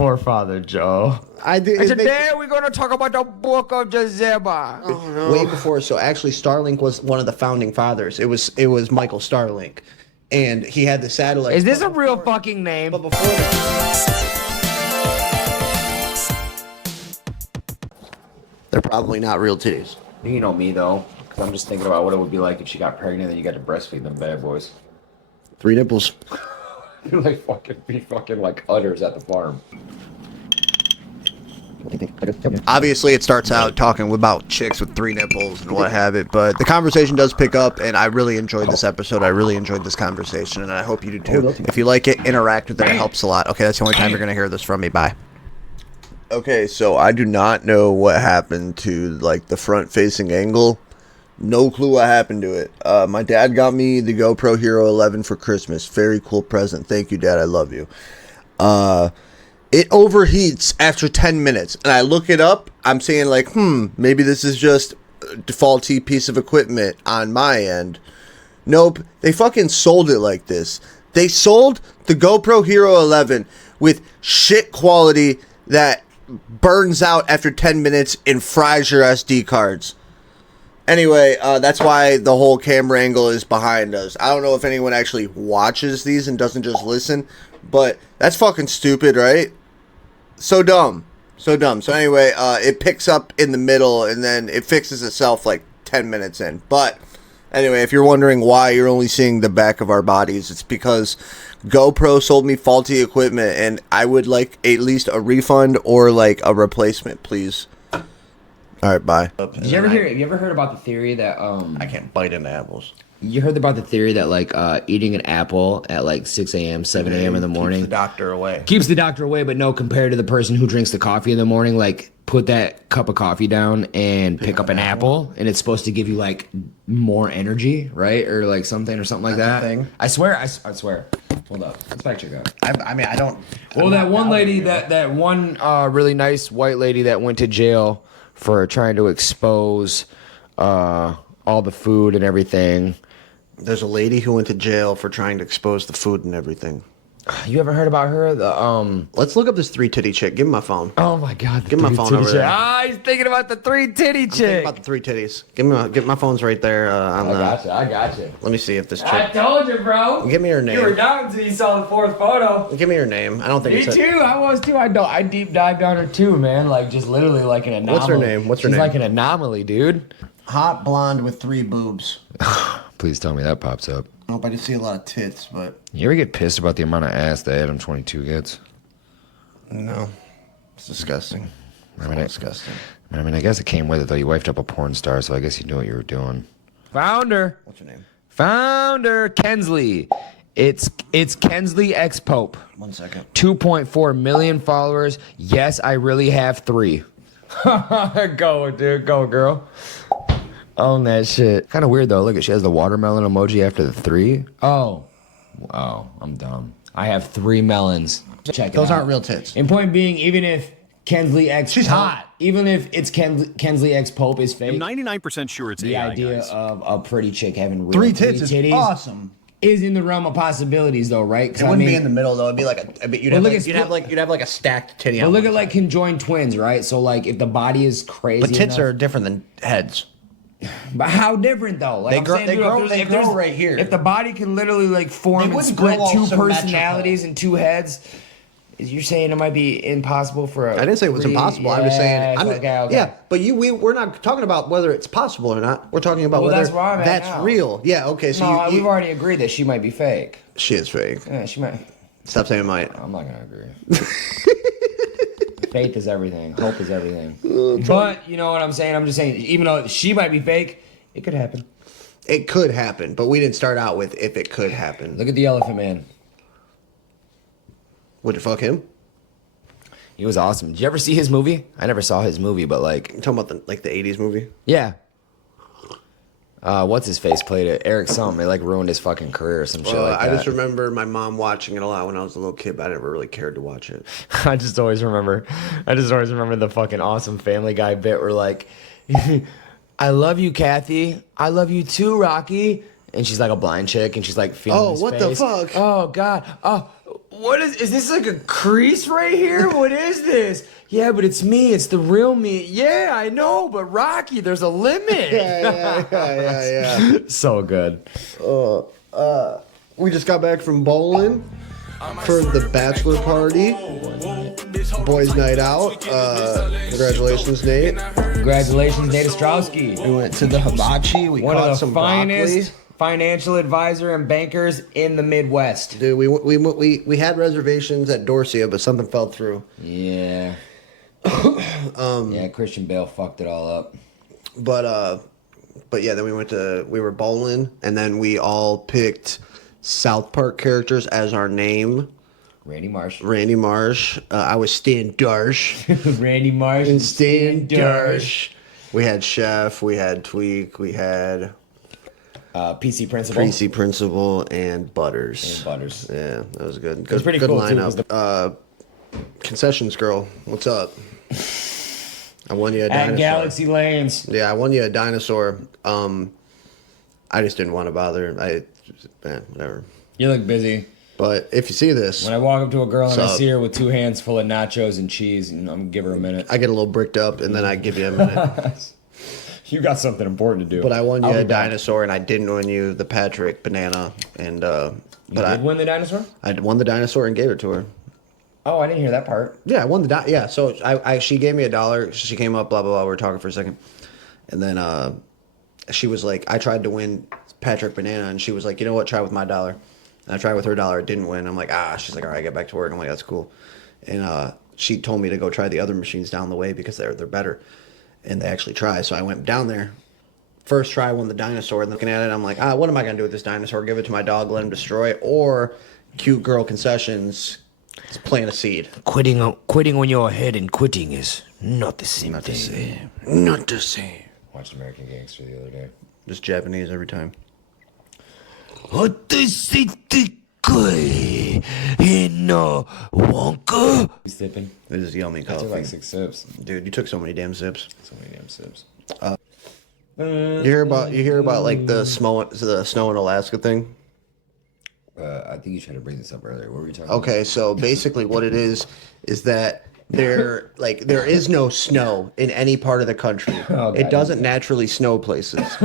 forefather, Joe. And today we're going to talk about the book of Jezebel. Oh, no. Way before. So actually, Starlink was one of the founding fathers. It was Michael Starlink, and he had the satellites. Is this a real fucking name? But before they're probably not real titties. You know me though, because I'm just thinking about what it would be like if she got pregnant and you got to breastfeed them bad boys. 3 nipples. You're like fucking like udders at the farm. Obviously, it starts out talking about chicks with 3 nipples and what have it, but the conversation does pick up, and I really enjoyed this episode. I really enjoyed this conversation, and I hope you do too. If you like it, interact with it. It helps a lot. Okay, that's the only time you're going to hear this from me. Bye. Okay, so I do not know what happened to, like, the front-facing angle. No clue what happened to it. My dad got me the GoPro Hero 11 for Christmas. Very cool present. Thank you, Dad. I love you. It overheats after 10 minutes. And I look it up. I'm saying, like, maybe this is just a defaulty piece of equipment on my end. Nope. They fucking sold it like this. They sold the GoPro Hero 11 with shit quality that burns out after 10 minutes and fries your SD cards. Anyway, that's why the whole camera angle is behind us. I don't know if anyone actually watches these and doesn't just listen, but that's fucking stupid, right? So dumb. So dumb. So anyway, it picks up in the middle and then it fixes itself like 10 minutes in. But anyway, if you're wondering why you're only seeing the back of our bodies, it's because GoPro sold me faulty equipment and I would like at least a refund or like a replacement, please. All right, bye. Have you ever heard about the theory that I can't bite into apples. You heard about the theory that like eating an apple at like 6 a.m., 7 a.m. in the morning keeps the doctor away. Keeps the doctor away, but no, compared to the person who drinks the coffee in the morning, like put that cup of coffee down and pick up an apple, and it's supposed to give you like more energy, right? Or like something like that. Thing. I swear. Hold up. Let's fact check that. I don't. Well, that one lady, that one really nice white lady that went to jail for trying to expose all the food and everything. There's a lady who went to jail for trying to expose the food and everything. You ever heard about her? Let's look up this 3 titty chick. Give me my phone. Oh my God! Give me my phone over there. Ah, he's thinking about the 3 titty chick. Thinking about the 3 titties. Get my phone's right there. I got you. Let me see if this chick. I told you, bro. Give me her name. You were down until you saw the 4th photo. Give me her name. I don't think Me too. I was too. I deep dived on her too, man. Like just literally like an anomaly. What's her name? She's like an anomaly, dude. Hot blonde with 3 boobs. Please tell me that pops up. Nope, I didn't see a lot of tits, but... You ever get pissed about the amount of ass that Adam 22 gets? No. It's disgusting. Disgusting. I mean, I guess it came with it, though. You wifed up a porn star, so I guess you knew what you were doing. Founder. What's your name? Founder Kensley. It's Kensley X Pope. 1 second. 2.4 million followers. Yes, I really have 3. Go, dude. Go, girl. Own that shit. Kind of weird though. Look, she has the watermelon emoji after the 3. Oh, I'm dumb. I have 3 melons. Check it Those out. aren't real tits. And point being, even if Kensley X, she's hot. Even if it's Kensley X Pope is fake, I'm 99% sure it's the AI, idea guys. of a pretty chick having real 3 tits is titties awesome. is in the realm of possibilities though, right? It wouldn't be in the middle though. It'd be like you'd have like a stacked titty. But on look one at like side. conjoined twins, right? So like if the body is crazy, But tits enough, are different than heads. But how different though? Like They grow right here. If the body can literally like form and wouldn't split grow all 2 symmetrical. personalities and 2 heads, you're saying it might be impossible for a... I didn't say it was impossible. I was saying... Okay. Yeah, but we're not talking about whether it's possible or not. We're talking about whether that's where I'm at that's now. real. Yeah, okay, so No, we've already agreed that she might be fake. She is fake. Yeah, she might... Stop saying might. I'm not gonna agree. Faith is everything. Hope is everything. But, you know what I'm saying? I'm just saying, even though she might be fake, it could happen. It could happen, but we didn't start out with if it could happen. Look at the Elephant Man. Would you fuck him? He was awesome. Did you ever see his movie? I never saw his movie, but like... You talking about the 80s movie? Yeah. What's his face played it? Eric something. It like ruined his fucking career or some shit like that. I just remember my mom watching it a lot when I was a little kid, but I never really cared to watch it. I just always remember the fucking awesome Family Guy bit where like, I love you, Kathy. I love you too, Rocky. And she's like a blind chick, and she's like feeling his what face. the fuck? Oh God. Oh, what is this like a crease right here? What is this? Yeah, but it's me. It's the real me. Yeah, I know, but Rocky, there's a limit. Yeah. So good. We just got back from bowling for the bachelor party. Boys' night out. Congratulations, Nate. Congratulations, Nate Ostrowski. We went to the hibachi. We One caught of the some finest broccoli. financial advisor and bankers in the Midwest. Dude, we had reservations at Dorsia, but something fell through. Yeah. Yeah, Christian Bale fucked it all up. But yeah, then we were bowling, and then we all picked South Park characters as our name. Randy Marsh. I was Stan Darsh. Randy Marsh and Stan Darsh. We had Chef, we had Tweak, we had PC Principal. and Butters. Yeah, that was good. It was pretty good cool, lineup. Concessions girl, what's up? I won you a dinosaur. At Galaxy Lanes. Yeah, I won you a dinosaur. I just didn't want to bother. Whatever. You look busy. But if you see this, When I walk up to a girl and I see her with 2 hands full of nachos and cheese, and I'm gonna give her a minute. I get a little bricked up, and then I give you a minute. You got something important to do. But I won you a dinosaur, and I didn't win you the Patrick banana. And I win the dinosaur? I won the dinosaur and gave it to her. Oh, I didn't hear that part. Yeah, I won the yeah. So she gave me $1. She came up, blah blah blah. We were talking for a second, and then she was like, I tried to win Patrick banana, and she was like, you know what? Try with my $1. And I tried with her $1. It didn't win. I'm like, She's like, all right, get back to work. I'm like, that's cool. And she told me to go try the other machines down the way because they're better, and they actually try. So I went down there. First try, I won the dinosaur. And looking at it, I'm like, what am I gonna do with this dinosaur? Give it to my dog, let him destroy it, or cute girl concessions. It's plant a seed. Quitting when you're ahead and quitting is not the same thing. Not the same. Watched American Gangster the other day. Just Japanese every time. Wonka? He's sipping. This is yummy I coffee. took like 6 sips. Dude, you took so many damn sips. You You hear about like the snow in Alaska thing? I think you tried to bring this up earlier. What were you talking Okay, so basically what it is that there is no snow in any part of the country. It doesn't naturally snow places.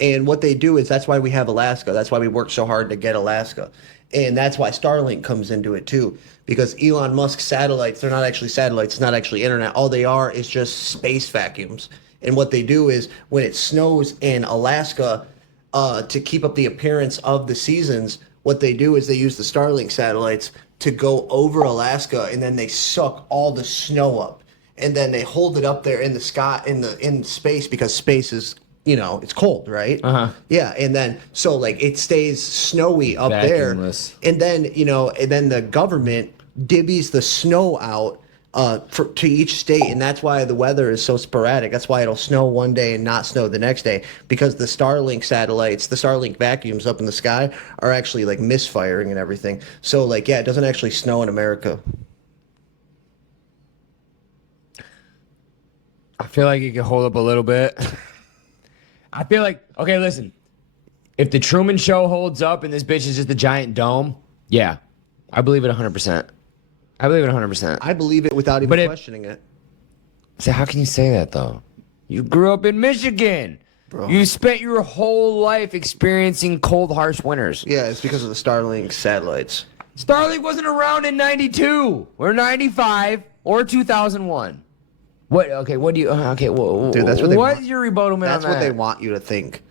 And what they do is that's why we have Alaska. That's why we work so hard to get Alaska. And that's why Starlink comes into it too. Because Elon Musk's satellites, they're not actually satellites, it's not actually internet. All they are is just space vacuums. And what they do is when it snows in Alaska, to keep up the appearance of the seasons, what they do is they use the Starlink satellites to go over Alaska, and then they suck all the snow up, and then they hold it up there in the sky, in space, because space is, it's cold, right? Yeah, and then so like it stays snowy up Vacuumless. there, and then the government divvies the snow out to each state, and that's why the weather is so sporadic. That's why it'll snow one day and not snow the next day, because the Starlink satellites, the Starlink vacuums up in the sky are actually like misfiring and everything. So like, yeah, it doesn't actually snow in America. I feel like it could hold up a little bit. I feel like, okay, listen. If the Truman Show holds up and this bitch is just a giant dome, yeah, I believe it 100%. I believe it 100%. I believe it without even questioning it. So how can you say that, though? You grew up in Michigan. Bro. You spent your whole life experiencing cold, harsh winters. Yeah, it's because of the Starlink satellites. Starlink wasn't around in 92 or 95 or 2001. What? Okay, what do you... Okay, Dude, that's what they what's want. your rebuttal on that? That's what they want you to think.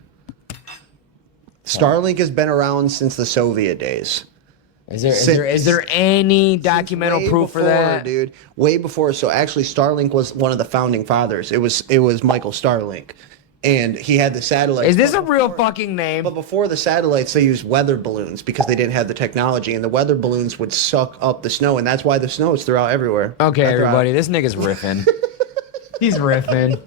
Starlink has been around since the Soviet days. Is there any documental proof for that? Dude, way before. So actually, Starlink was one of the founding fathers. It was Michael Starlink, and he had the satellites. Is this a real fucking name? But before the satellites, they used weather balloons because they didn't have the technology, and the weather balloons would suck up the snow, and that's why the snow is throughout everywhere. Okay, everybody, this nigga's riffing. He's riffing.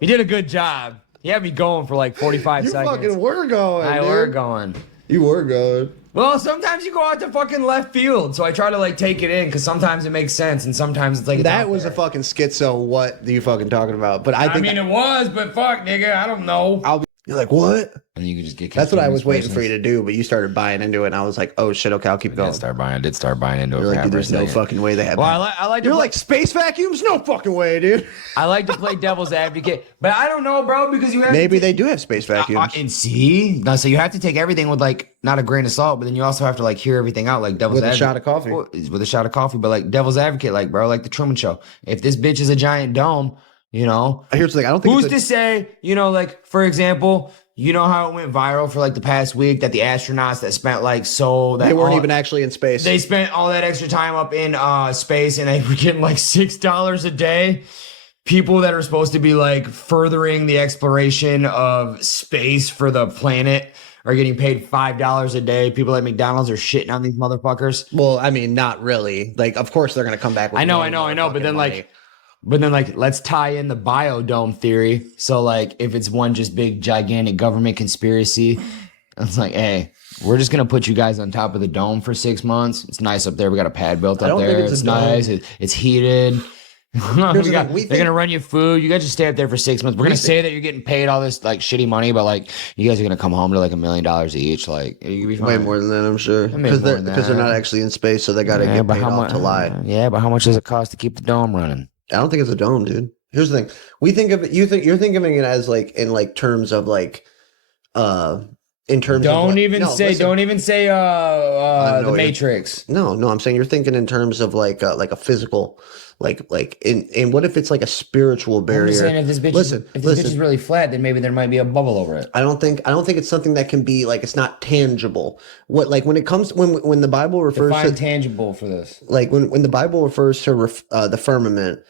He did a good job. He had me going for like 45 seconds. You fucking were going. I dude. were going. You were going. Well, sometimes you go out to fucking left field, so I try to like take it in because sometimes it makes sense and sometimes it's like that was a fucking schizo. What are you fucking talking about? But I think it was, but fuck, nigga, I don't know. You're like, what? And you can just get. That's what I was waiting conspiracies. for you to do, but you started buying into it, and I was like, oh shit, okay, I'll keep I going. did start buying into You're it. like, dude, there's no fucking way they have. Well, I like. You're like space vacuums? No fucking way, dude. I like to play devil's advocate, but I don't know, bro, because you have Maybe to they do have space vacuums. and see, now, so you have to take everything with like not a grain of salt, but then you also have to like hear everything out, like devil's With a advocate. shot of coffee. Well, with a shot of coffee, but like devil's advocate, like bro, like the Truman Show. If this bitch is a giant dome, you know, Here's the thing. I don't think who's it's to say, you know, like for example, you know how it went viral for like the past week that the astronauts that spent like they weren't even actually in space. they spent all that extra time up in space and they were getting like $6 a day. People that are supposed to be like furthering the exploration of space for the planet are getting paid $5 a day. People at McDonald's are shitting on these motherfuckers. Well, I mean, not really. Like, of course they're gonna come back with I know. way more But then fucking like, let's tie in the biodome theory. So like, if it's one just big gigantic government conspiracy, it's like, hey, we're just gonna put you guys on top of the dome for 6 months. It's nice up there. We got a pad built I up don't think there. it's a It's dome. nice. It's heated. the thing. They're gonna run you food. You guys just stay up there for 6 months. We're gonna say that you're getting paid all this like shitty money, but like you guys are gonna come home to like $1 million each. Like you be fine. way more than that, I'm sure. Maybe Because more they're than not that. actually in space, so they gotta get but paid off to lie. Yeah, but how much does it cost to keep the dome running? I don't think it's a dome, dude. Here's the thing. We think of it. You're thinking of it as like in like terms of like, in terms. Don't of even no, say. listen. Don't even say. know The you- Matrix. No, I'm saying you're thinking in terms of like a physical, like in what if it's like a spiritual I'm barrier? just saying if this bitch, if this bitch is really flat, then maybe there might be a bubble over it. I don't think it's something that can be like it's not tangible. What like when it comes when the Bible refers Define to tangible for this. like when the Bible refers to the firmament,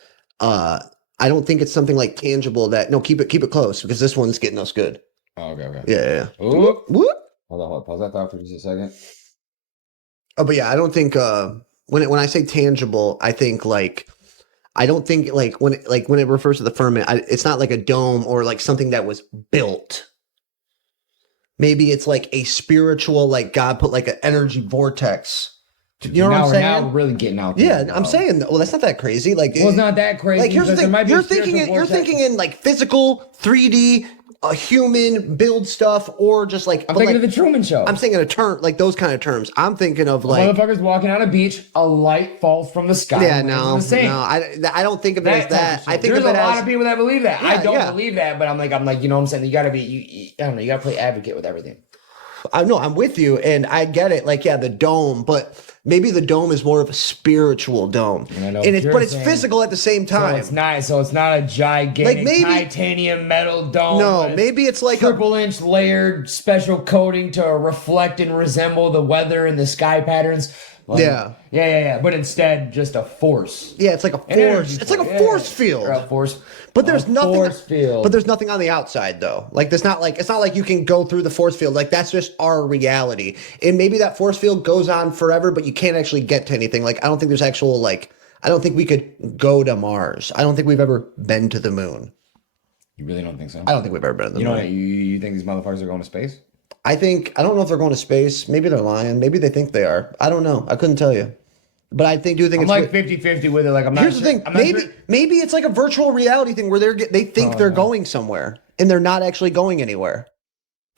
I don't think it's something like tangible that no keep it close because this one's getting us good. Oh, okay. Yeah. Ooh. Whoop. Hold on. Pause that thought for just a second. Oh, but yeah, I don't think when I say tangible, I think like I don't think like when it refers to the firmament, it's not like a dome or like something that was built. Maybe it's like a spiritual, like God put like an energy vortex. You know what I'm saying? Now we're really getting out there. Yeah, bro. I'm saying. Well, that's not that crazy. Like, Well, it's not that crazy. like here's the because there thing. might be You're a spiritual thinking. You're vortex. thinking in like physical, 3D, a human build stuff, or just like. I'm but, thinking like, of the Truman Show. I'm thinking a term like those kind of terms. I'm thinking of like. Motherfuckers walking on a beach, a light falls from the sky. Yeah, and lands in no, the sand. I don't think of it as type that. of I shit. think There's of it a lot as of people that believe that. I Yeah, don't yeah. believe that, but I'm like, you know what I'm saying? You gotta be, I don't know, you gotta play advocate with everything. I know I'm with you, and I get it. Like, yeah, the dome, but maybe the dome is more of a spiritual dome, I know and what you're but it's saying. physical at the same So time. it's not a gigantic Like, maybe- titanium metal dome. No, but maybe it's like a triple inch layered special coating to reflect and resemble the weather and the sky patterns. Like, yeah. But instead, just a force. yeah, it's like a An energy force. It's like a field, force yeah. field. Or a force. But there's a nothing. Force field. But there's nothing on the outside though. Like there's not like it's not like you can go through the force field. Like that's just our reality. And maybe that force field goes on forever, but you can't actually get to anything. Like I don't think there's actual like I don't think we could go to Mars. I don't think we've ever been to the moon. You really don't think so? I don't think we've ever been to the You know, moon. you think these motherfuckers are going to space? I don't know if they're going to space. Maybe they're lying. Maybe they think they are. I don't know. I couldn't tell you. But I do think I'm it's like 50-50 with it. Like I'm not. Here's the thing. Maybe it's like a virtual reality thing where they think they're going somewhere and they're not actually going anywhere.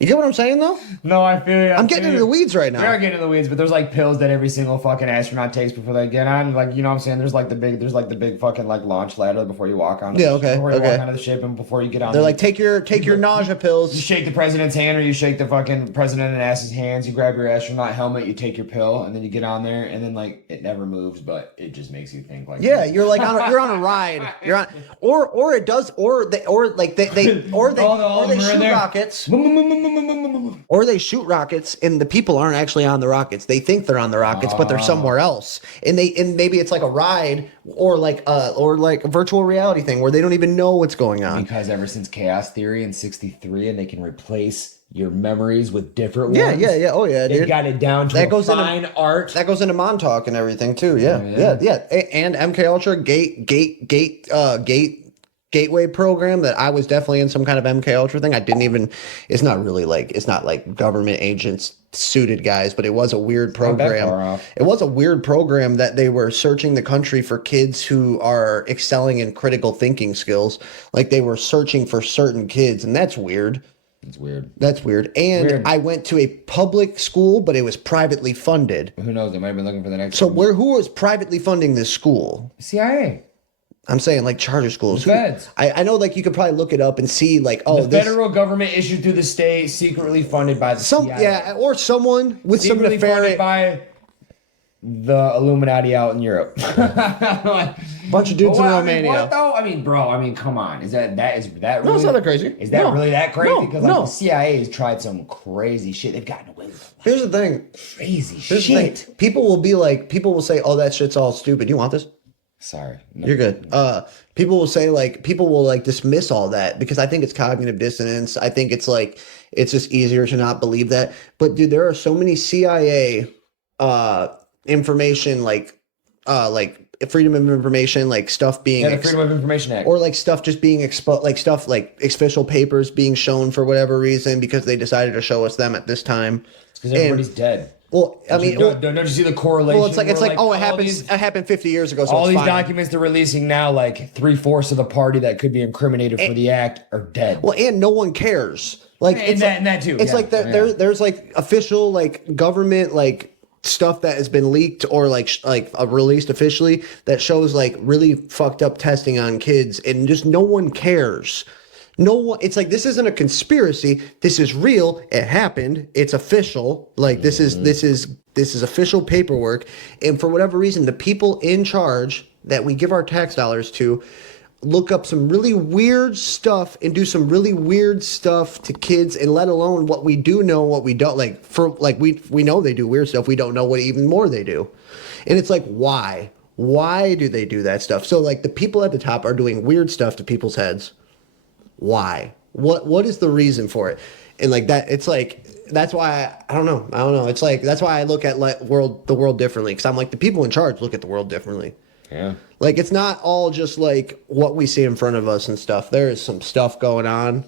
You get what I'm saying though? No, I feel you. I'm getting into the weeds right We are now. getting into the weeds, but there's like pills that every single fucking astronaut takes before they get on. Like, you know what I'm saying? There's like the big fucking like launch ladder before you walk on. Yeah, okay, Before you okay. walk onto the ship and before you get on. They're like, take your nausea you pills. shake the president's hand or you shake the fucking president and ass's hands. You grab your astronaut helmet, you take your pill, and then you get on there, and then like it never moves, but it just makes you think like. Yeah, you're like you're on a ride. You're on, or it does, or they shoot rockets. Or they shoot rockets and the people aren't actually on the rockets. They think they're on the rockets, but they're somewhere else. And maybe it's like a ride or like a virtual reality thing where they don't even know what's going on. Because ever since chaos theory in '63, and they can replace your memories with different ones. Yeah. Oh yeah, They dude. got it down to That goes into- fine art. That goes into Montauk and everything too. Yeah. And MK Ultra gateway program that I was definitely in some kind of MK Ultra thing. It's not like government agents suited guys, but it was a weird not that far program. off. It was a weird program that they were searching the country for kids who are excelling in critical thinking skills. Like they were searching for certain kids, and that's weird. It's weird. That's weird. And I went to a public school, but it was privately funded. Who knows? They might have been looking for the next. So who was privately funding this school? CIA. I'm saying like charter schools. Feds. I know like you could probably look it up and see like the federal government issued through the state, secretly funded by the CIA. Yeah, or someone with secretly some nefarious funded by the Illuminati out in Europe. Bunch of dudes in Romania. What though? I mean, bro. I mean, come on. Is that really? No, it's not that crazy. Is that really that crazy? Because no. the CIA has tried some crazy shit. They've gotten away with. Here's the thing. Crazy Here's shit. The thing. People will say, "Oh, that shit's all stupid." You want this? Sorry. No. You're good. People will say people will dismiss all that because I think it's cognitive dissonance. I think it's just easier to not believe that. But dude, there are so many CIA information freedom of information, stuff being the Freedom of Information Act, or stuff just being exposed, stuff official papers being shown for whatever reason because they decided to show us them at this time. Because everybody's dead. Well, I mean, don't you see the correlation? Well, it happened 50 years ago. So all these fine. documents they're releasing now, 3/4 of the party that could be incriminated for the act are dead. Well, and no one cares. And that too. It's there's official government stuff that has been leaked or released officially that shows really fucked up testing on kids, and just no one cares. No one. It's this isn't a conspiracy. This is real. It happened. It's official. This is official paperwork. And for whatever reason, the people in charge that we give our tax dollars to look up some really weird stuff and do some really weird stuff to kids, and let alone what we do know, what we don't we know they do weird stuff. We don't know what even more they do. And it's why? Why do they do that stuff? So the people at the top are doing weird stuff to people's heads. Why? What is the reason for it? And that, it's that's why I don't know. It's that's why I look at the world differently, because I'm the people in charge look at the world differently. Yeah. It's not all just what we see in front of us and stuff. There is some stuff going on.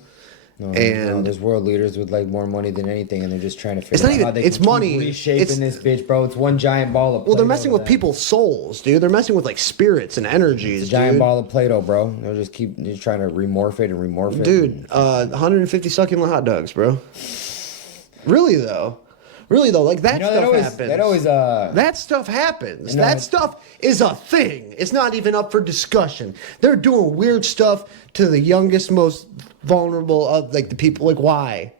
There's world leaders with more money than anything, and they're just trying to figure out how they can keep reshaping this bitch, bro. It's one giant ball of Play-Doh. Well, they're messing with people's souls, dude. They're messing with spirits and energies, it's a giant ball of Play-Doh, bro. They're just trying to remorph it. Dude, 150 succulent hot dogs, bro. Really though, that stuff happens. That stuff happens. That stuff is a thing. It's not even up for discussion. They're doing weird stuff to the youngest, most vulnerable of the people. Why?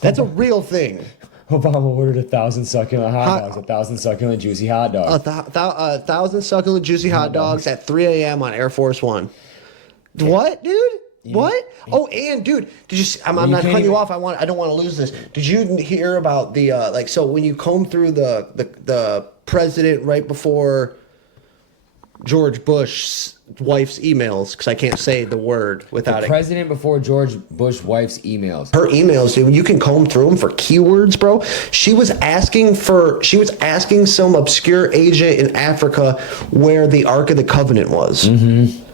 That's a real thing. Obama ordered 1,000 succulent hot dogs, 1,000 succulent juicy hot dogs. 1,000 succulent juicy hot dogs at 3 a.m. on Air Force One. What, dude? What? Oh, and dude, did you? I'm not cutting you off. I don't want to lose this. Did you hear about the so when you comb through the president right before George Bush's wife's emails, because I can't say the word without it. President before George Bush's wife's emails. Her emails, dude, you can comb through them for keywords, bro. She was asking some obscure agent in Africa where the Ark of the Covenant was. Mm-hmm.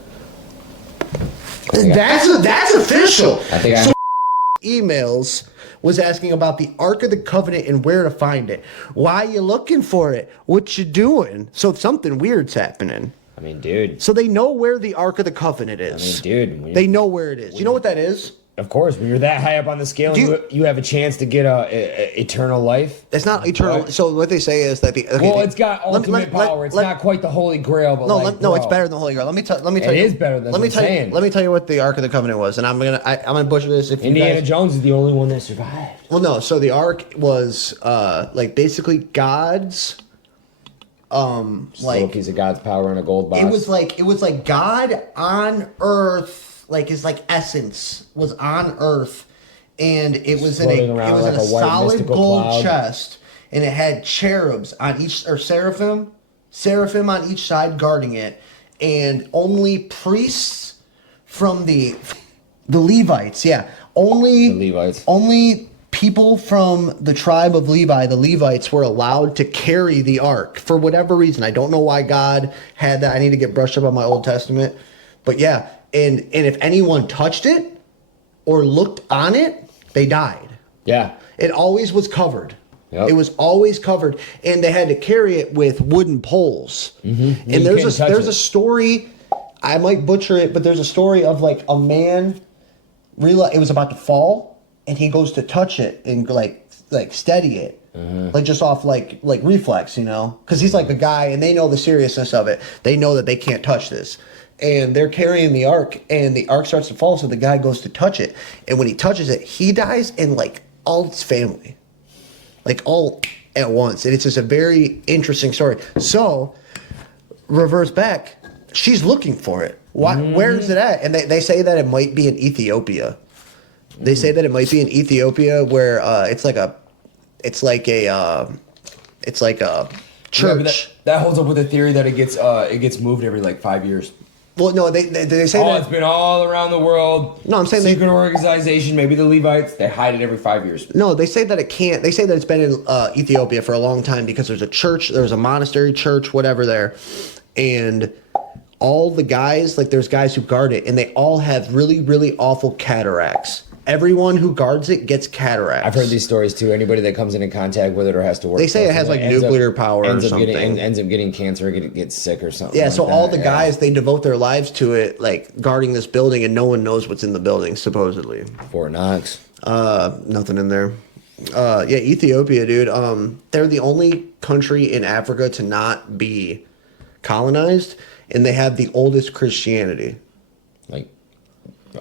That's official. Emails was asking about the Ark of the Covenant and where to find it. Why you looking for it? What you doing? So something weird's happening. I mean, dude. So they know where the Ark of the Covenant is. I mean, dude. They know where it is. You know what that is? Of course, when you're that high up on the scale, you have a chance to get eternal life. It's not eternal. What? So what they say is that it's got ultimate power. It's not quite the Holy Grail, but no, it's better than the Holy Grail. Let me tell you. It is better than. Let me tell you what the Ark of the Covenant was, and I'm gonna butcher this. If Indiana Jones is the only one that survived. Well, no. So the Ark was basically God's. Piece of God's power in a gold box. It was like God on Earth. His essence was on Earth, and it was in a solid gold chest, and it had cherubs on each, or seraphim on each side guarding it, and only priests from the Levites, only people from the tribe of Levi, the Levites, were allowed to carry the ark for whatever reason. I don't know why God had that. I need to get brushed up on my Old Testament, but yeah. And if anyone touched it or looked on it, they died. Yeah. It always was covered. Yep. It was always covered. And they had to carry it with wooden poles. Mm-hmm. And there's a story, I might butcher it, but there's a story of a man, it was about to fall, and he goes to touch it and like steady it. Like just off like reflex, you know, because he's like a guy and they know the seriousness of it. They know that they can't touch this, and they're carrying the ark, and the ark starts to fall. So the guy goes to touch it, and when he touches it, he dies, and like all his family, like all at once. And it's just a very interesting story. So reverse back, she's looking for it. Where is it at? And they say that it might be in Ethiopia. They say that it might be in Ethiopia where it's like a church. Yeah, that holds up with the theory that it gets moved every like 5 years. Well, no, they say that it's been all around the world. No, I'm saying secret organization, maybe the Levites, they hide it every 5 years. No, they say that it can't. They say that it's been in Ethiopia for a long time because there's a church, there's a monastery, church, whatever there, and all the guys, like there's guys who guard it, and they all have really, really awful cataracts. Everyone who guards it gets cataracts. I've heard these stories too. Anybody that comes into contact with it or has to work. They say it has like nuclear power or something. Ends up getting cancer or gets sick or something. Yeah, like so that. all the guys, they devote their lives to it, like guarding this building, and no one knows what's in the building, supposedly. Fort Knox. Nothing in there. Yeah, Ethiopia, dude. They're the only country in Africa to not be colonized, and they have the oldest Christianity. Like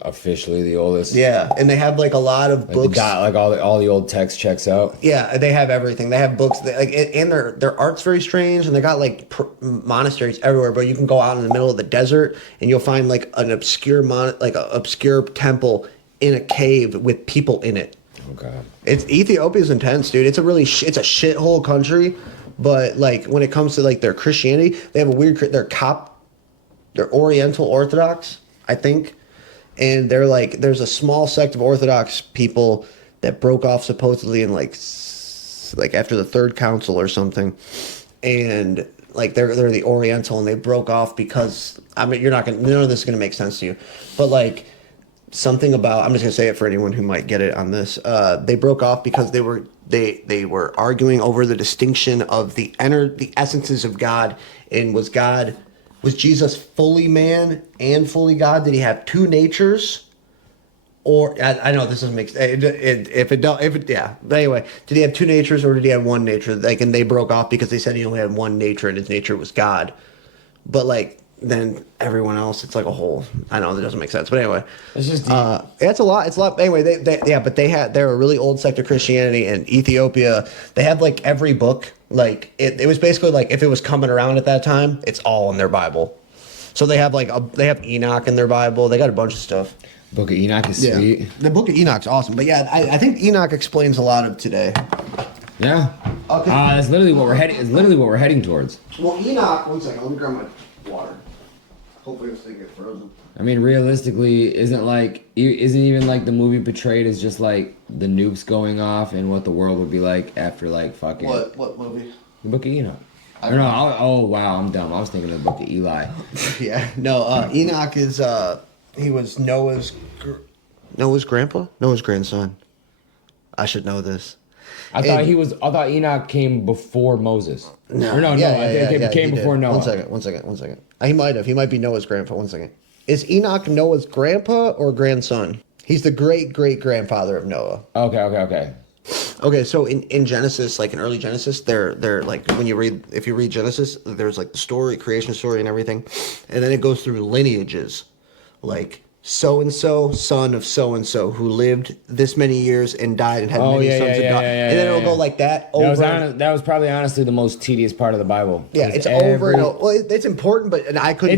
officially the oldest. Yeah, and they have like a lot of books. Like all the old text checks out. Yeah, they have everything. They have books. And their art's very strange, and they got like monasteries everywhere. But you can go out in the middle of the desert, and you'll find like an obscure obscure temple in a cave with people in it. Okay. Ethiopia's intense, dude. It's a really it's a shithole country, but like when it comes to like their Christianity, they have a weird. They're Oriental Orthodox, I think. And they're like, there's a small sect of Orthodox people that broke off supposedly in like after the Third Council or something, and like they're the Oriental, and they broke off because none of this is gonna make sense to you, but like something about, I'm just gonna say it for anyone who might get it on this. They broke off because they were arguing over the distinction of the essences of God, and was Jesus fully man and fully God? Did he have two natures? Or I know this doesn't make sense. Yeah. But anyway, did he have two natures or did he have one nature? Like, and they broke off because they said he only had one nature and his nature was God. But like then everyone else, it's like a whole. I know that doesn't make sense. But anyway, it's just it's a lot. It's a lot. Anyway, they're a really old sect of Christianity in Ethiopia. They have like every book. Like it was basically like if it was coming around at that time, it's all in their Bible. So they have they have Enoch in their Bible. They got a bunch of stuff. Book of Enoch is sweet. Yeah. The Book of Enoch's awesome. But yeah, I think Enoch explains a lot of today. Yeah. Okay. That's literally what we're heading. It's literally what we're heading towards. Well, Enoch. One second. Let me grab my water. Hopefully this thing gets frozen. I mean, realistically, isn't even like the movie portrayed as just like the nukes going off and what the world would be like after like fucking. What movie? The Book of Enoch. Oh wow, I'm dumb. I was thinking of the Book of Eli. Yeah. No. Enoch is he was Noah's grandpa, Noah's grandson. I should know this. I thought Enoch came before Moses. No. It came before Noah. One second. He might have. He might be Noah's grandpa. One second. Is Enoch Noah's grandpa or grandson? He's the great-great-grandfather of Noah. Okay. Okay, so in Genesis, like in early Genesis, they're like if you read Genesis, there's like the story, creation story and everything. And then it goes through lineages. Like so and so, son of so and so, who lived this many years and died and had many sons and daughters. And then it'll go like that over. That was probably honestly the most tedious part of the Bible. Yeah, it's over and over. Well, it's important, but I couldn't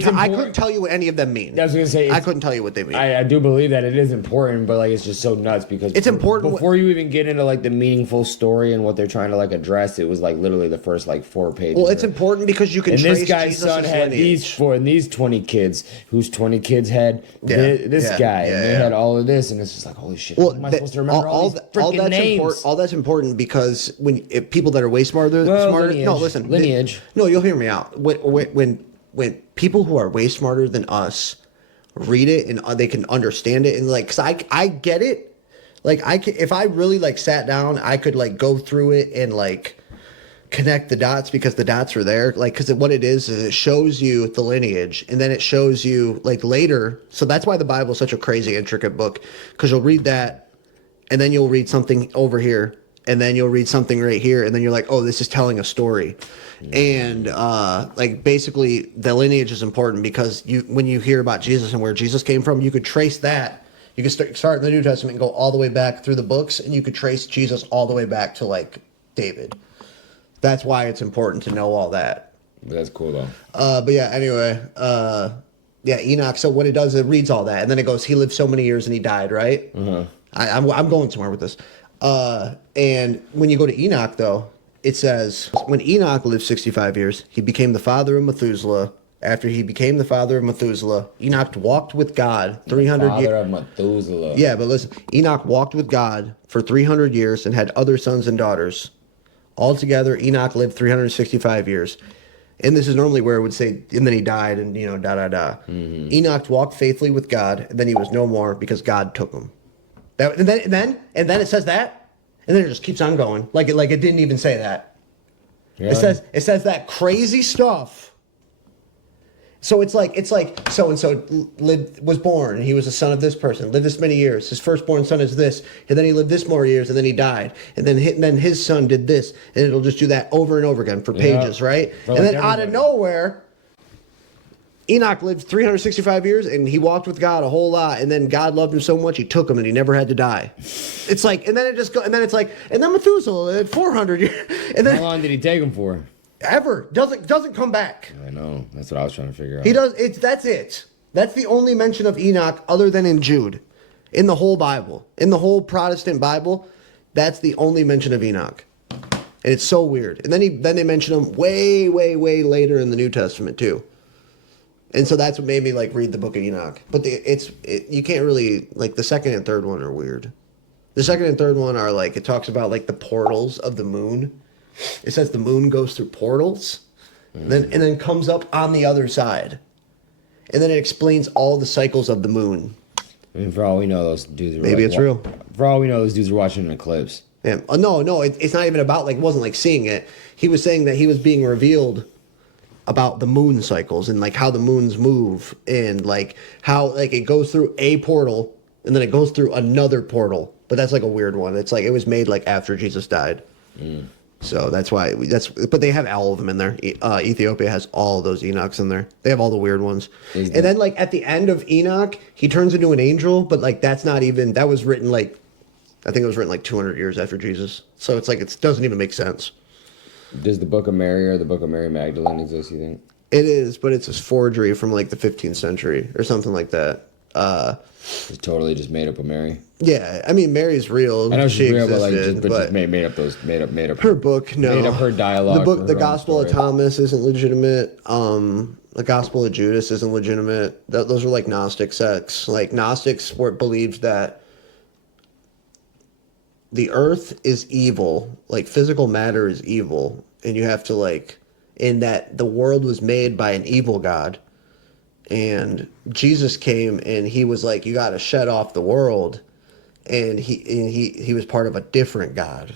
tell you what any of them mean. I was gonna say I couldn't tell you what they mean. I do believe that it is important, but like it's just so nuts because it's important before you even get into like the meaningful story and what they're trying to like address. It was like literally the first like 4 pages. Well, it's important because you can. And trace this guy's Jesus' son had lineage. these 20 kids, whose 20 kids had this guy. And they had all of this, and it's just like, holy shit. Well, how am I supposed to remember all these freaking names? All that's important because if people that are way smarter. Lineage, no, listen. Lineage. You'll hear me out. When people who are way smarter than us read it and they can understand it, and like, cause I get it. Like if I really like sat down, I could like go through it and like connect the dots because the dots are there. Like, because what it is it shows you the lineage, and then it shows you like later. So that's why the Bible is such a crazy intricate book, because you'll read that and then you'll read something over here, and then you'll read something right here, and then you're like, oh, this is telling a story. And like basically the lineage is important because when you hear about Jesus and where Jesus came from, you could trace that. You could start in the New Testament and go all the way back through the books, and you could trace Jesus all the way back to like David. That's why it's important to know all that. That's cool though. But yeah, anyway, yeah, Enoch. So what it does, it reads all that, and then it goes, he lived so many years and he died, right? I'm going somewhere with this. And when you go to Enoch, though, it says, when Enoch lived 65 years, he became the father of Methuselah. After he became the father of Methuselah, Enoch walked with God 300 years. Father of Methuselah. Yeah, but listen, Enoch walked with God for 300 years and had other sons and daughters. Altogether, Enoch lived 365 years. And this is normally where it would say, and then he died, and Enoch walked faithfully with God, and then he was no more because God took him. And then it says that, and then it just keeps on going, like it didn't even say that. Yeah. It says that crazy stuff. So it's like so and so was born, and he was a son of this person, lived this many years. His firstborn son is this, and then he lived this more years, and then he died, and then his son did this, and it'll just do that over and over again for pages, right? And then out of nowhere, Enoch lived 365 years, and he walked with God a whole lot, and then God loved him so much he took him, and he never had to die. It's like, and then it just go, and then it's like, and then Methuselah lived 400 years, and then how long did he take him for? Ever doesn't come back. I know. That's what I was trying to figure out. He does. That's it. That's the only mention of Enoch other than in Jude, in the whole Bible, in the whole Protestant Bible. That's the only mention of Enoch, and it's so weird. And then they mention him way later in the New Testament too. And so that's what made me like read the Book of Enoch. But you can't really like the second and third one are weird. The second and third one are like it talks about like the portals of the moon. It says the moon goes through portals, and then comes up on the other side, and then it explains all the cycles of the moon. I mean, for all we know, those dudes are maybe it's real. For all we know, those dudes are watching an eclipse. Yeah. No, it's not even about like it wasn't like seeing it. He was saying that he was being revealed about the moon cycles and like how the moons move and like how like it goes through a portal and then it goes through another portal. But that's like a weird one. It's like it was made like after Jesus died. So that's why but they have all of them in there. Ethiopia has all those Enochs in there. They have all the weird ones. And then like at the end of Enoch, he turns into an angel, but like that was written like, I think it was written like 200 years after Jesus. So it's like, it doesn't even make sense. Does the Book of Mary or the Book of Mary Magdalene exist, you think? It is, but it's a forgery from like the 15th century or something like that. It's totally just made up of Mary. Yeah, I mean Mary's real. I know she's real, existed, but just made up her book. No, made up her dialogue. The book, the Gospel of Thomas isn't legitimate. The Gospel of Judas isn't legitimate. Those are like Gnostic sects. Like Gnostics believed that the earth is evil, like physical matter is evil, and you have to like, in that the world was made by an evil God. And Jesus came and he was like, you got to shut off the world. And he was part of a different God.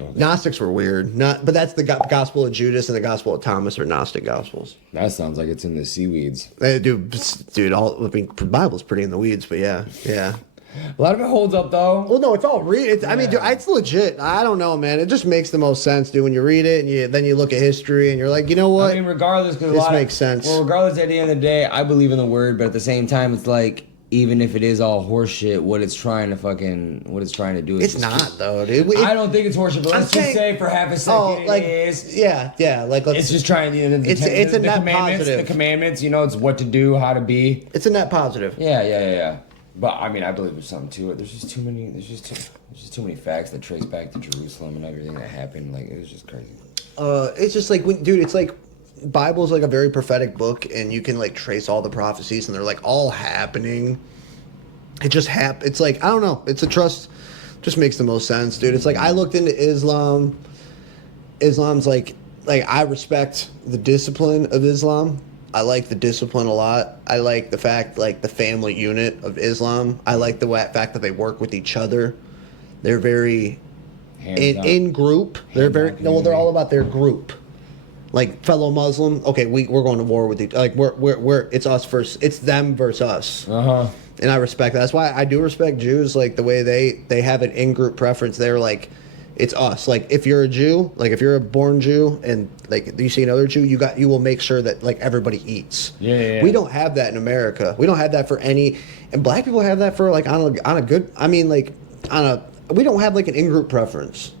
Okay. Gnostics were weird. But that's the Gospel of Judas and the Gospel of Thomas are Gnostic Gospels. That sounds like it's in the seaweeds. Dude, the Bible's pretty in the weeds, but yeah. A lot of it holds up, though. Well, no, it's all real. I mean, dude, it's legit. I don't know, man. It just makes the most sense, dude. When you read it and then you look at history and you're like, you know what? I mean, regardless, because this makes sense. Well, regardless, at the end of the day, I believe in the word, but at the same time, it's like, even if it is all horseshit, what it's trying to do is it's not though, dude. I don't think it's horseshit, but let's just say for half a second it is. Yeah. Like it's just trying to. It's a net positive. The commandments, it's what to do, how to be. It's a net positive. Yeah. But I mean, I believe there's something to it. There's just too many facts that trace back to Jerusalem and everything that happened. Like it was just crazy. It's just like, dude. It's like Bible's like a very prophetic book, and you can like trace all the prophecies, and they're like all happening. It just It's like I don't know. It's a trust. Just makes the most sense, dude. It's like I looked into Islam. Islam's like I respect the discipline of Islam. I like the discipline a lot. I like the fact, like, the family unit of Islam. I like the fact that they work with each other. They're very in group. They're all about their group. like fellow Muslim. Okay, we're going to war with each. Like we're it's us versus it's them versus us. And I respect that. That's why I do respect Jews, like the way they have an in-group preference. They're like, it's us. Like if you're a Jew, like if you're a born Jew, and like you see another Jew, you will make sure that like everybody eats. Yeah. We don't have that in America. We don't have that for any, and black people have that for like on a good. I mean like we don't have like an in-group preference.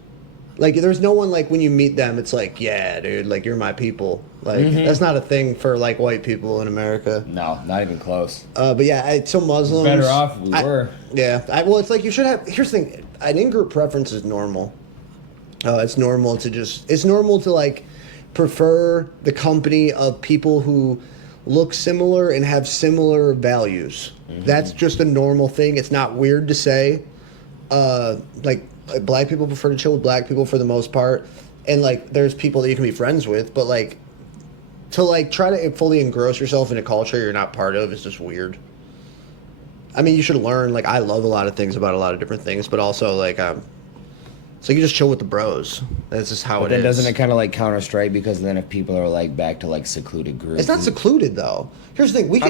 Like there's no one like when you meet them, it's like, yeah, dude, like you're my people. Like that's not a thing for like white people in America. No, not even close. But yeah, so Muslims Better off if we were. Yeah, well, it's like you should have. Here's the thing: an in-group preference is normal. It's normal to like prefer the company of people who look similar and have similar values. That's just a normal thing. It's not weird to say. Like black people prefer to chill with black people for the most part, and like there's people that you can be friends with, but like to like try to fully engross yourself in a culture you're not part of is just weird. I mean, you should learn. Like I love a lot of things about a lot of different things, but also like so you just chill with the bros. That's just how But it then is. doesn't it kind of like counter strike, because then if people are like back to like secluded groups, It's not secluded though. Here's the thing: we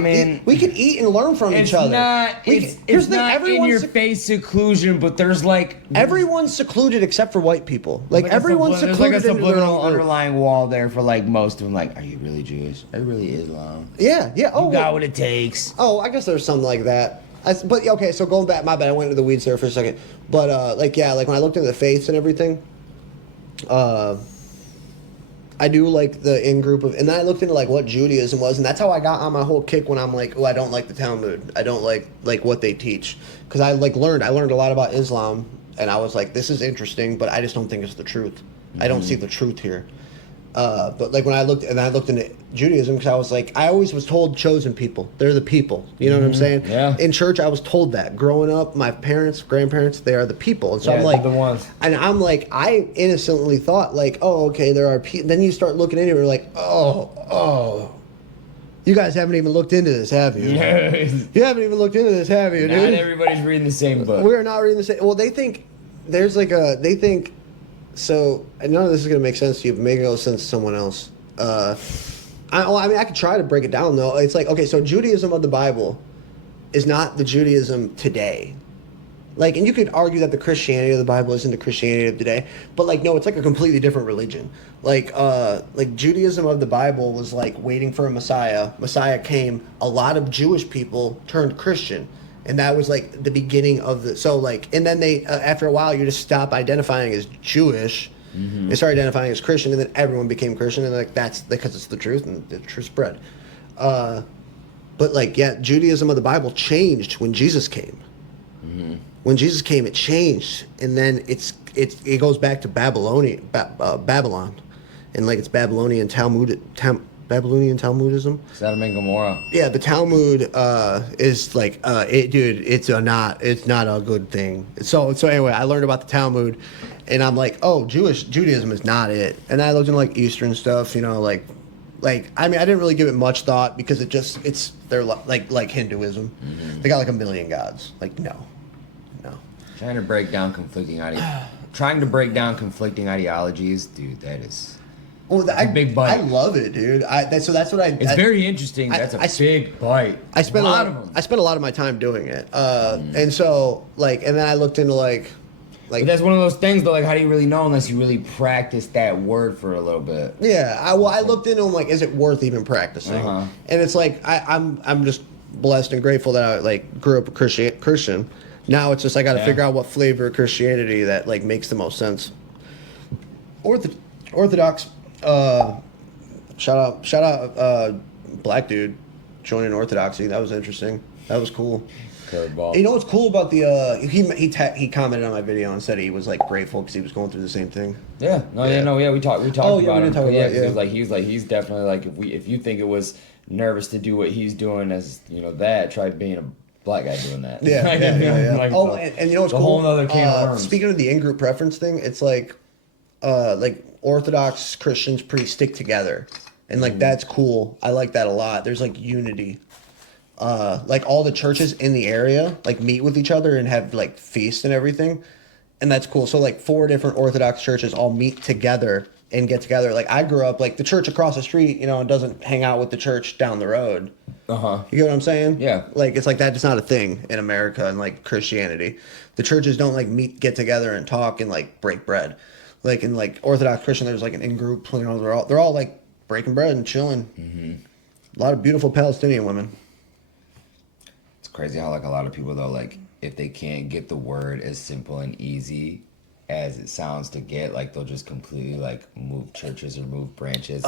can eat and learn from it's each other. not. It's not in your face seclusion, but there's like everyone's secluded except for white people. Like everyone's there's secluded like a into their subliminal own group. underlying wall there for like most of them. Like, are you really Jewish? Are you really Islam? Yeah. Oh, You got what it takes. Oh, I guess there's something like that. But okay, so going back, my bad, I went into the weeds there for a second. But like when I looked into the faiths and everything, I do like the in-group of, and then I looked into like what Judaism was, and that's how I got on my whole kick when I'm like, oh, I don't like the Talmud. I don't like what they teach, because I learned a lot about Islam, and I was like, this is interesting, but I just don't think it's the truth. I don't see the truth here. But like when I looked into Judaism, because I was like, I always was told chosen people. They're the people. You know what I'm saying? Yeah. In church, I was told that. Growing up, my parents, grandparents, they are the people. And so I'm like, the ones. And I'm like, I innocently thought like, oh, okay, there are people. Then you start looking into it, and you're like, oh. You guys haven't even looked into this, have you? You haven't even looked into this, have you, dude? Not everybody's reading the same book. We're not reading the same. Well, they think so. And none of this is going to make sense to you, but make no sense to someone else. I mean, I could try to break it down though. It's like, okay, so Judaism of the Bible is not the Judaism today. Like, and you could argue that the Christianity of the Bible isn't the Christianity of today, but like, no, it's like a completely different religion. Like Judaism of the Bible was like waiting for a Messiah. Messiah came. A lot of Jewish people turned Christian, and that was like the beginning of the. So like, and then they after a while, you just stop identifying as Jewish. They started identifying as Christian, and then everyone became Christian, and like that's because it's the truth, and the truth spread. But like, yeah, Judaism of the Bible changed when Jesus came. When Jesus came, it changed, and then it goes back to Babylon, and like it's Babylonian Talmudism. Sodom and Gomorrah. Yeah, the Talmud is like it's not a good thing. So anyway, I learned about the Talmud, and I'm like, oh, Judaism is not it. And then I looked into like Eastern stuff, you know, like I mean, I didn't really give it much thought because they're like Hinduism. They got like a million gods. Like no. Trying to break down conflicting ideologies, dude. That is. Well, a big bite. I love it, dude. That's what I. It's very interesting. That's a big bite. I spent a lot of them. I spent a lot of my time doing it, and so like, and then I looked into like. But that's one of those things, though. Like, how do you really know unless you really practice that word for a little bit? Yeah, I looked into them like, is it worth even practicing? And it's like I'm just blessed and grateful that I like grew up a Christian. Now it's just I got to figure out what flavor of Christianity that like makes the most sense. Orthodox. Shout out, black dude joining Orthodoxy. That was interesting. That was cool. Curveball. You know what's cool about the he commented on my video and said he was like grateful because he was going through the same thing. Yeah. We talked Oh, about yeah, we him. did talk about it, yeah. He's definitely like, if you think it was nervous to do what he's doing as that, try being a black guy doing that. Yeah. Like, oh, and you know what's a cool? whole other can of worms. Speaking of the in-group preference thing, it's like Orthodox Christians pretty stick together, and like that's cool. I like that a lot. There's like unity. Like all the churches in the area like meet with each other and have like feasts and everything, and that's cool. So like 4 different Orthodox churches all meet together and get together. Like I grew up like the church across the street, you know, doesn't hang out with the church down the road. You get what I'm saying? Yeah. Like it's like that. It's not a thing in America and like Christianity. The churches don't like get together and talk and like break bread. Like in like Orthodox Christian, there's like an in group. You know, they're all like breaking bread and chilling. A lot of beautiful Palestinian women. It's crazy how like a lot of people though, like if they can't get the word as simple and easy as it sounds to get, like they'll just completely like move churches or move branches.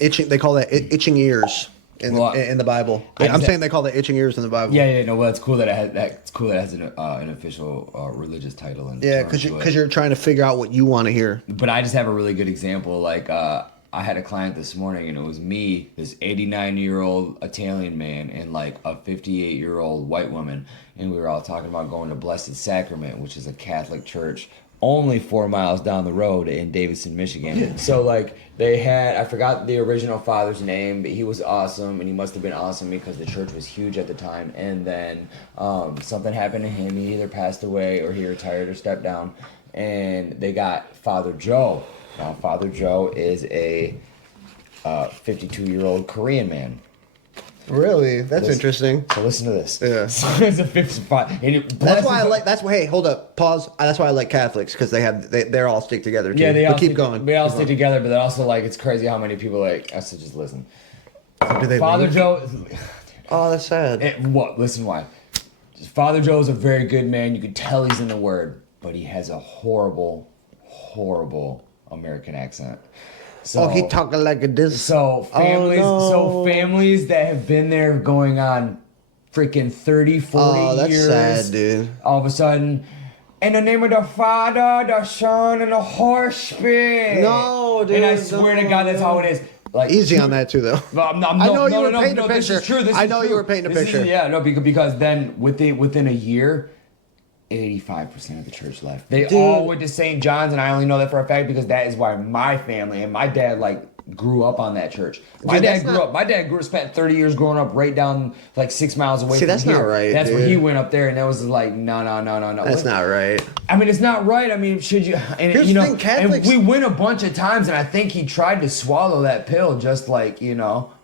Itching. They call that itching ears in the Bible. I'm saying they call that itching ears in the Bible. Yeah. No, well, it's cool that it has an official religious title. And yeah, because you're trying to figure out what you want to hear. But I just have a really good example. Like I had a client this morning, and it was me, this 89-year-old Italian man, and like a 58-year-old white woman, and we were all talking about going to Blessed Sacrament, which is a Catholic church only 4 miles down the road in Davison, Michigan. So like they had, I forgot the original father's name, but he was awesome, and he must have been awesome because the church was huge at the time. And then something happened to him. He either passed away or he retired or stepped down, and they got Father Joe. Now Father Joe is a 52-year-old Korean man. Really? That's interesting. So listen to this. Yeah. So it's a 55. That's why I like. That's why. Hey, hold up. Pause. That's why I like Catholics because they're all stick together. Too. Yeah, they all keep going. They all stick together, but they're also like it's crazy how many people like. I said just listen. Do they Father leave? Joe. Oh, that's sad. What? Listen, why? Father Joe is a very good man. You can tell he's in the Word, but he has a horrible American accent. So, he talking like a this. So families that have been there going on freaking 30, 40 that's years. sad, dude. All of a sudden, in the name of the Father, the Son, and the Holy Spirit. No, dude. And I swear to God, that's how it is. Like, easy on that too, though. I know you were painting a picture. This is true. I know you were painting a picture. Because then within a year, 85% of the church left. They all went to St. John's, and I only know that for a fact because that is why my family and my dad like grew up on that church. My dad spent 30 years growing up right down like 6 miles away. See, from that's here. not right. That's dude. where he went up there, and that was like no. That's not right. I mean, it's not right. I mean, should you? And Here's you know, the thing, Catholics, and we went a bunch of times, and I think he tried to swallow that pill, just like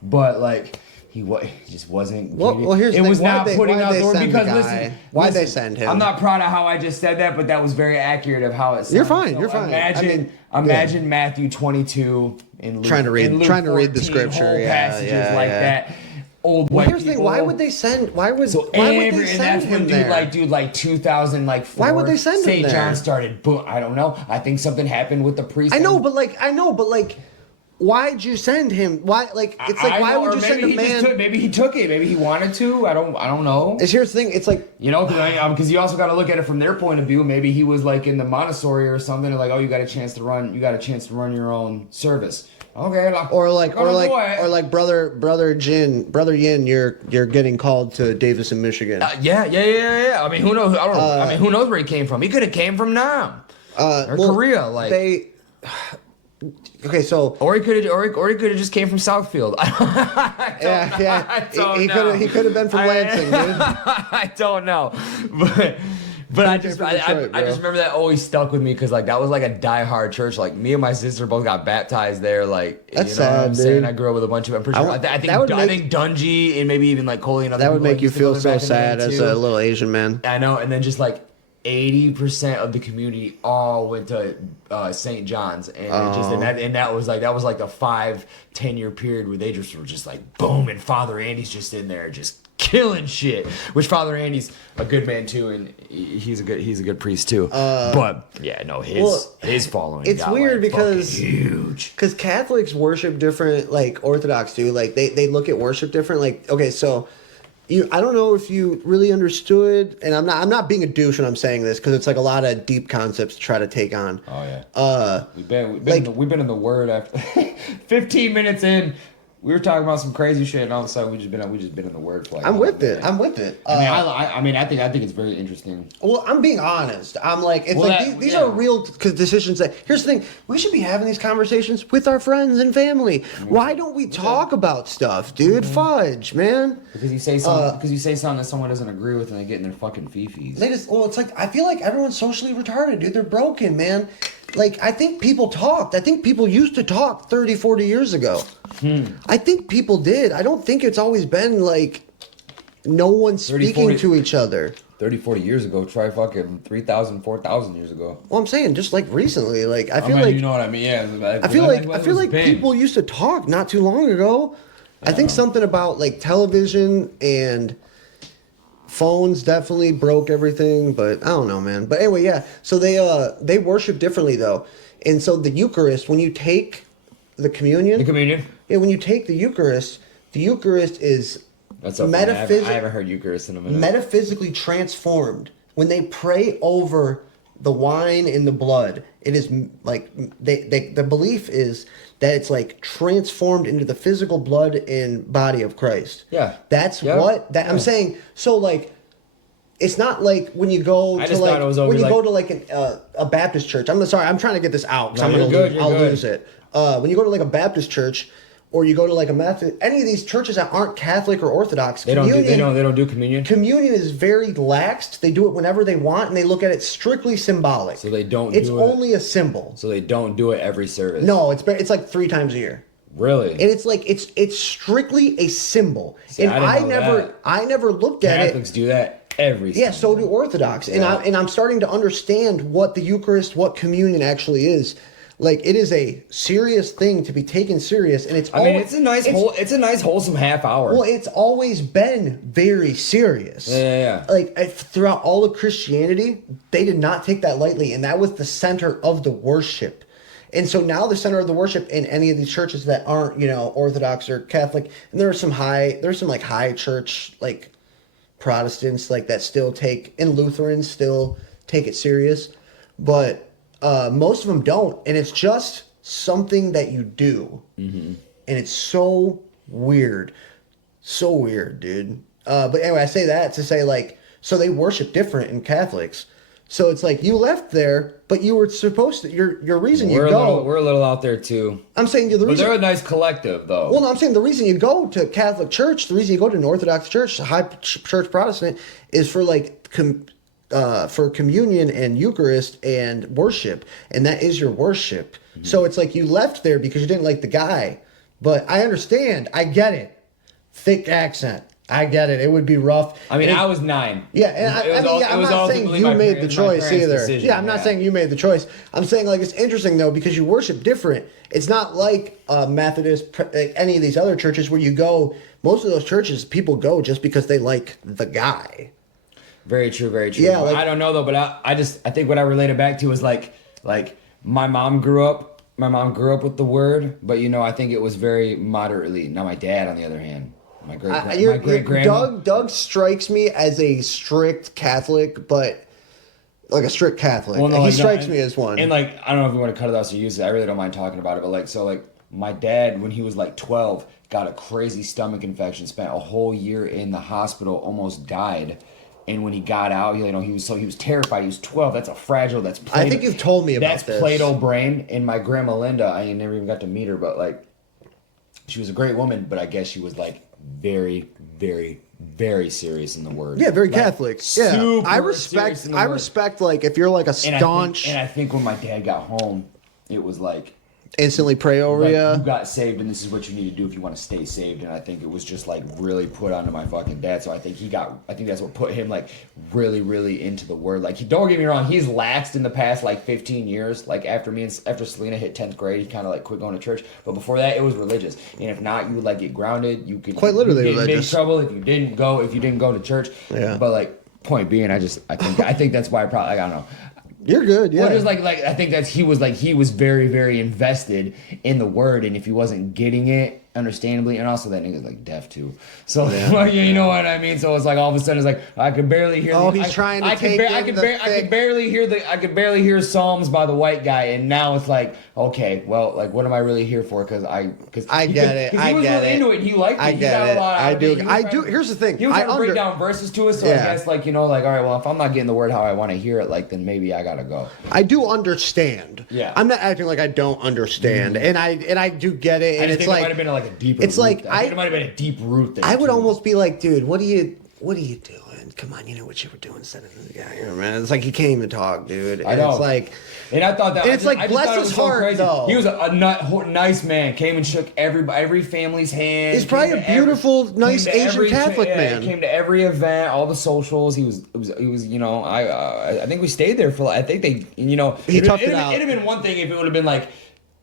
but like. He just wasn't. Well, here's the thing. It was not putting out the word because listen. Why'd they send him? I'm not proud of how I just said that, but that was very accurate of how it sounded. You're fine. So you're fine. Imagine Matthew 22 in Luke, trying to read the 14, scripture, whole passages like that. Old well, white here's the thing. Why would they send? Why would they send him there? Like 2004. Why would they send him St. there? John started. Boom. I don't know. I think something happened with the priest. I know, but why'd you send him? Why? Like, it's like, why would you send a man? Maybe he took it. Maybe he wanted to. I don't know. Here's the thing. It's like because you also got to look at it from their point of view. Maybe he was like in the Montessori or something. And like, oh, you got a chance to run your own service. Okay. Or like brother Yin, you're getting called to Davison, Michigan. Yeah. I mean, who knows? Who knows where he came from? He could have came from Nam or Korea. Like Okay, so or he could have just came from Southfield. He could have been from Lansing, dude. I don't know, but I just remember that always stuck with me because like that was like a diehard church. Like me and my sister both got baptized there. Like that's sad, what I'm saying. Dude. I grew up with a bunch of. I'm pretty sure. I think Dungy and maybe even like Coley and other. That would make you feel so sad as a little Asian man. I know, and then just like 80% of the community all went to St. John's, and that was like the 5-10 year period where they just were just like boom, and Father Andy's just in there just killing shit. Which Father Andy's a good man too, and he's a good priest too. But yeah, no, his following. It's weird because huge. Because Catholics worship different, like Orthodox do. Like they look at worship different. Like okay, so. I don't know if you really understood, and I'm not being a douche when I'm saying this because it's like a lot of deep concepts to try to take on. Oh yeah. We've been in the Word after 15 minutes in. We were talking about some crazy shit, and all of a sudden we just been in the Word for like. I'm with it. I think it's very interesting. Well, I'm being honest. I'm like, these are real decisions that. Here's the thing: we should be having these conversations with our friends and family. Why don't we talk about stuff, dude? Fudge, man. Because you say something that someone doesn't agree with, and they get in their fucking fifis. It's like I feel like everyone's socially retarded, dude. They're broken, man. Like, I think people talked. I think people used to talk 30, 40 years ago. I think people did. I don't think it's always been, like, no one 30, speaking 40 to each other. 30, 40 years ago. Try fucking 3,000, 4,000 years ago. Well, I'm saying just, like, recently. Like, I feel mean, like... you know what I mean? Yeah. I feel like people used to talk not too long ago. I think something about, like, television and... phones definitely broke everything, but I don't know, man. But anyway, yeah. So they worship differently though, and so the Eucharist, when you take the communion, when you take the Eucharist is That's so funny. I haven't heard Eucharist in a minute. metaphysically transformed. When they pray over the wine and the blood, it is like the belief is that it's like transformed into the physical blood and body of Christ. Yeah. That's Yeah. what that Yeah. I'm saying. So like, it's not like when you go I to just like thought it was over when you like- go to like a Baptist church. I'm sorry. I'm trying to get this out because No, you're I'll good. lose it. When you go to like a Baptist church, or you go to like a Methodist, any of these churches that aren't Catholic or Orthodox, They don't do communion. Communion is very laxed. They do it whenever they want, and they look at it strictly symbolic. So they don't It's do it. only a symbol. So they don't do it every service. No, it's like 3 times a year. Really? And it's like it's strictly a symbol. See, and I didn't know that. I never looked at it. Catholics do that every Yeah, so do Orthodox. And I'm starting to understand what the Eucharist, what communion actually is. Like, it is a serious thing to be taken serious, and it's. I mean, it's a nice wholesome half hour. Well, it's always been very serious. Yeah. Like, throughout all of Christianity, they did not take that lightly, and that was the center of the worship. And so now the center of the worship in any of these churches that aren't, Orthodox or Catholic, and there's some like high church, like Protestants, like that still take, and Lutherans still take it serious, but most of them don't, and it's just something that you do, and it's so weird, dude. But anyway, I say that to say, like, so they worship different in Catholics. So it's like you left there, but you were supposed to. Your reason you go. We're a little out there too. I'm saying the reason. But they're a nice collective, though. Well, no, I'm saying the reason you go to Catholic Church, the reason you go to an Orthodox Church, a high church Protestant, is for like for communion and Eucharist and worship, and that is your worship. Mm-hmm. So it's like you left there because you didn't like the guy. But I understand. I get it. Thick accent. I get it. It would be rough. I mean, I was 9. Yeah, and I'm not saying you made the choice either. I'm not saying you made the choice. I'm saying, like, it's interesting, though, because you worship different. It's not like Methodist, any of these other churches where you go. Most of those churches, people go just because they like the guy. Very true, very true. Yeah, like, I don't know, though, but I think what I related back to is, like my mom grew up with the word, but, I think it was very moderately. Now, my dad, on the other hand. My great grandma. Doug strikes me as a strict Catholic, but like a strict Catholic. Well, no, he strikes me as one. And like, I don't know if you want to cut it out or use it. I really don't mind talking about it. But like, my dad, when he was like 12, got a crazy stomach infection. Spent a whole year in the hospital. Almost died. And when he got out, he was terrified. He was 12. That's a fragile. That's Play-Doh. I think you've told me about this. That's Play-Doh brain. And my grandma Linda, I never even got to meet her, but like, she was a great woman. But I guess she was like very, very, very serious in the word. Yeah, very Catholic. Yeah, I respect like if you're like a staunch. And I think when my dad got home, it was like instantly pray over you. You got saved, and this is what you need to do if you want to stay saved. And I think it was just like really put onto my fucking dad. So I think that's what put him like really, really into the word. Like, don't get me wrong, he's laxed in the past like 15 years. Like after Selena hit 10th grade, he kind of like quit going to church. But before that, it was religious. And if not, you would like get grounded. You could quite literally get in big religious trouble if you didn't go to church. Yeah. But like point being, I think that's why I don't know. You're good, yeah. Well, just like I think that he was very, very invested in the word, and if he wasn't getting it, understandably, and also that nigga's like deaf too. So you know what I mean. So it's like all of a sudden it's like I could barely hear. Oh, he's trying to take I could barely hear Psalms by the white guy, and now it's like, okay, well, like what am I really here for? Because I get it. I was get really it. into it. He liked it. I get it. I do. Here's the thing. He was trying to break down verses to us. So I guess like all right, well, if I'm not getting the word how I want to hear it, like then maybe I gotta go. I do understand. Yeah. I'm not acting like I don't understand, and I do get it. And it's like it might have been like a deeper. It's like I think it might have been a deep root there. I would almost be like, dude, what are you doing? come on, you know what you were doing, man. It's like he can't even talk, dude. I know. It's like, and I thought that and it's like, I just bless thought it his was so heart, crazy. though. He was a nice man. Came and shook every family's hand. He's probably a beautiful, nice Asian Catholic man. Came to every event, all the socials. He was. You know, I think we stayed there for. I think they. You know, he toughed it out. It'd have been one thing if it would have been like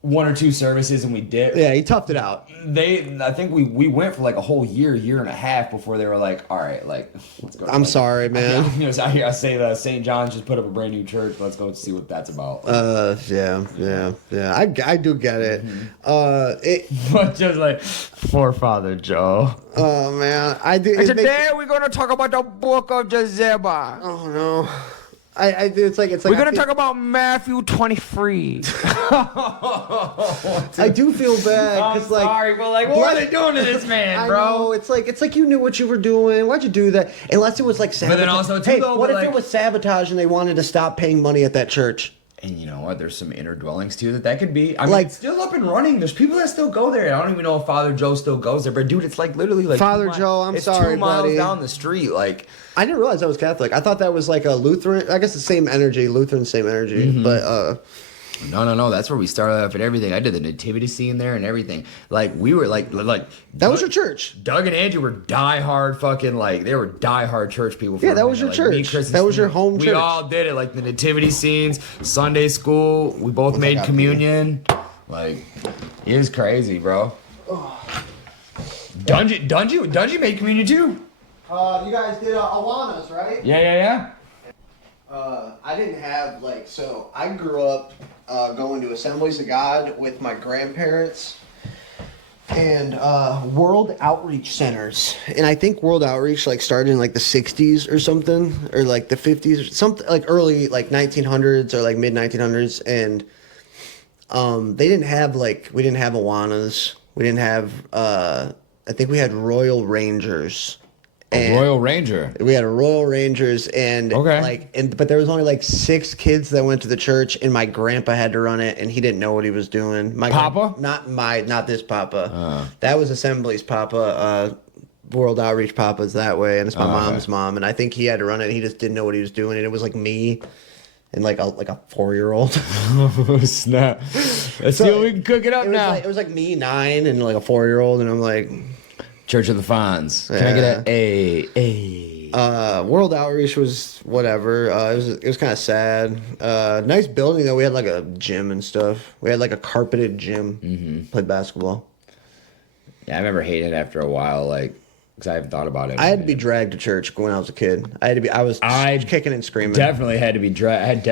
1 or 2 services and we dipped. Yeah, he toughed it out. I think we went for like a whole year and a half before they were like, all right, like, let's go. I'm sorry, man. You know, I say that St. John's just put up a brand new church. Let's go see what that's about. Yeah. I do get it. But just like, poor Father Joe. Oh man, I do. Today we're gonna talk about the book of Jezebel. Oh no. I do. It's like we're gonna talk about Matthew 23. I do feel bad because like, sorry, but like, what are they doing to this man, bro? I know, it's like you knew what you were doing. Why'd you do that? Unless it was like sabotage. But then also too, hey, though, what if like, it was sabotage and they wanted to stop paying money at that church? And you know what? There's some inner dwellings too that could be. I mean, like, it's still up and running. There's people that still go there. I don't even know if Father Joe still goes there, but dude, it's like literally like Father Joe. I'm sorry, it's 2 miles buddy. down the street. Like, I didn't realize I was Catholic. I thought that was like a Lutheran. I guess the same energy, Lutheran, same energy. Mm-hmm. But no. That's where we started off and everything. I did the nativity scene there and everything. Like we were like that was your church. Doug and Andrew were diehard fucking like they were diehard church people. Yeah, that was your church. That was your home church. We all did it, like the nativity scenes, Sunday school. We both made communion. Like it was crazy, bro. Dungy made communion too. You guys did Awanas, right? Yeah. I didn't have so I grew up going to Assemblies of God with my grandparents and World Outreach Centers. And I think World Outreach started in the 60s or something, or the 50s, or something early 1900s or mid 1900s. And they didn't have we didn't have Awanas. We didn't have I think we had Royal Rangers. Royal Ranger. We had a Royal Rangers and but there was only 6 kids that went to the church, and my grandpa had to run it, and he didn't know what he was doing. My Papa? Not this Papa. That was Assembly's Papa. World Outreach Papa's that way, and it's my mom's mom, and I think he had to run it. And he just didn't know what he was doing, and it was me and a 4-year-old. Oh, snap! Let's see what we can cook it up now. It was me 9 and a 4-year-old, and I'm like. Church of the Fonz. Can I get a? World Outreach was whatever. It was kind of sad. Nice building though. We had a gym and stuff. We had a carpeted gym. Mm-hmm. Played basketball. Yeah, I remember hating it after a while, because I haven't thought about it. I had to be dragged to church when I was a kid. I was kicking and screaming. Definitely had to be dragged.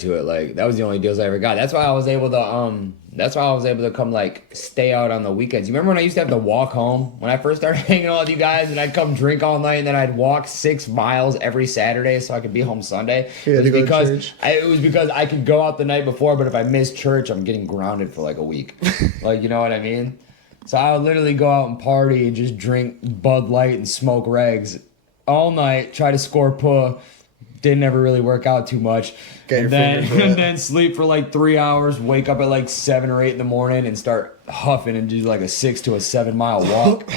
To it. That was the only deals I ever got. That's why I was able to come stay out on the weekends. You remember when I used to have to walk home when I first started hanging out with you guys, and I'd come drink all night, and then I'd walk 6 miles every Saturday so I could be home Sunday. It was because I could go out the night before, but if I missed church, I'm getting grounded for a week. You know what I mean? So I would literally go out and party and just drink Bud Light and smoke regs all night, try to score puh. Didn't ever really work out too much. And then sleep for 3 hours, wake up at 7 or 8 in the morning and start huffing and do a 6 to a 7 mile walk.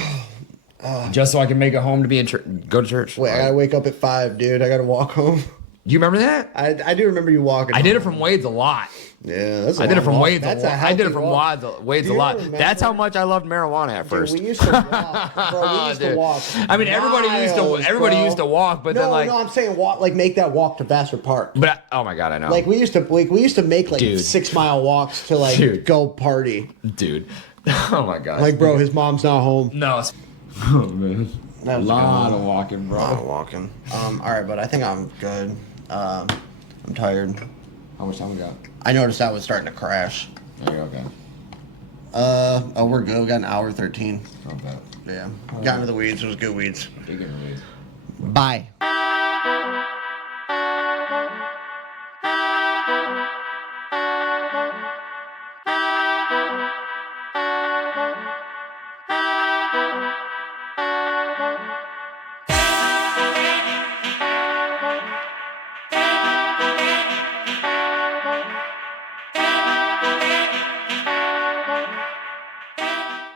Just so I can make it home to be go to church. Wait, I gotta wake up at 5, dude. I gotta walk home. Do you remember that? I do remember you walking. I did it from Wade's a lot. Yeah, I did it from Wade's a lot. I did it from Wade's a lot. That's how much I loved marijuana at first. Dude, we used to walk, bro. We used to walk. I mean, everybody used to walk, but then no, I'm saying walk, make that walk to Vassar Park. But oh my god, I know. We used to make 6 mile walks to go party. Dude, oh my god. Bro, his mom's not home. No. Oh man, a lot of walking, bro. A lot of walking. All right, but I think I'm good. I'm tired. How much time we got? I noticed I was starting to crash. Okay. We're good. We got an hour 13. Not bad. Yeah. Got into the weeds. It was good weeds. Big in the weeds. Bye.